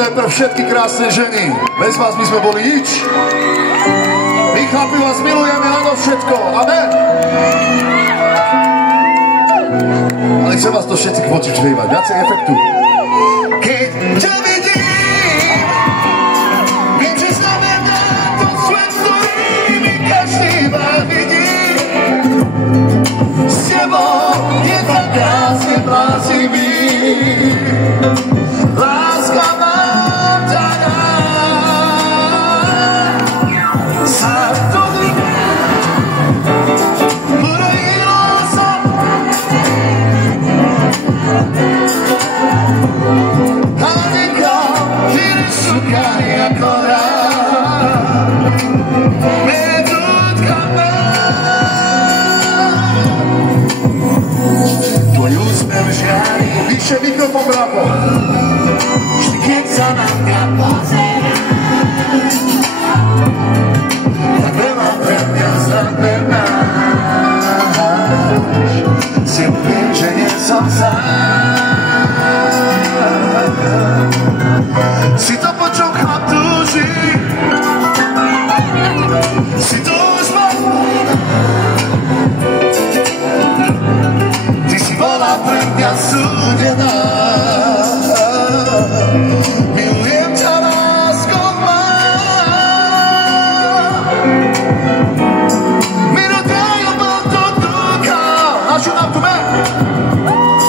Toto je pre všetky krásne ženy. Bez vás by sme boli nič. My chlapi vás milujeme na všetko. Amen. Ale chcem vás to všetci počuť vývať. Viacej efektu. Keď ťa vidím, viem, že znamená to svet, ktorý mi každý vás vidí. S tebou je tak krásne blázivý. Láska mám ťa rád. Sa to urodilo sa. Halinka, ty suka ako rád. Medúdka mám. Tvoj úsmev žiari. Vyššie mikrofón, bravo. Vždy, keď sa na mňa pozeráš, tak veľa pre mňa znamenáš. Si viem, že nie som sám. Si to, po čom chlap túži. Si to už mám. Ty si bola pre mňa súdená. Milujem ťa, lásko mám. Mi rodajú bol to ducha. Našu nám tu mer.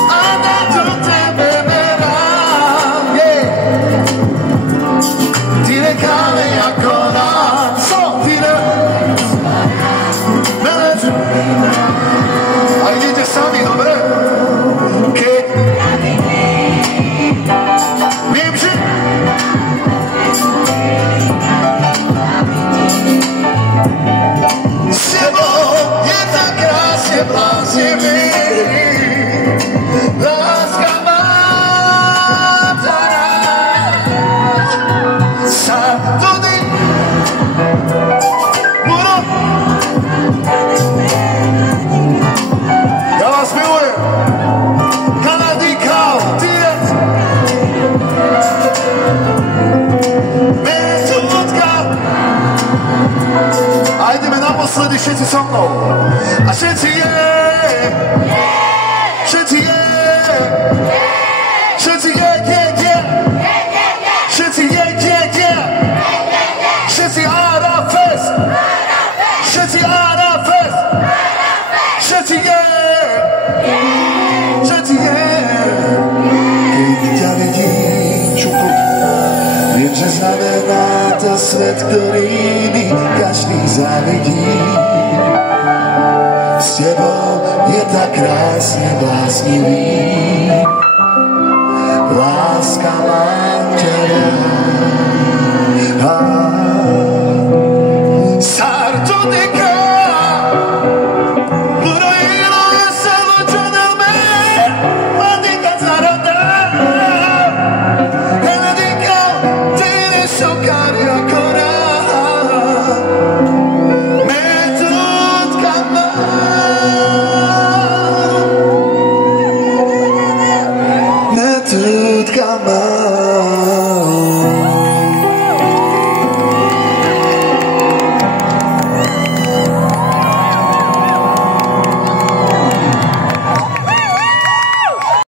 A na to tebe merám. Ty necháme ako nám. Co? Ty a idete sami, dobre? Keď viem, že s tebou je tak krásne blázivý. Láska mám ťa rád. Sa tudy ja vás milujem. Kanadíka, Týret. Metúdka. A ideme naposledy všetci so mnou. A všetci je. Všetci je. Všetci je. Všetci je. Všetci Arafest. Všetci Arafest. Všetci je. Všetci je. Keď ťa vidím, čuku, viem, že znamená to svet, ktorý mi každý závidí. S tebou je tak krásne bláznivý.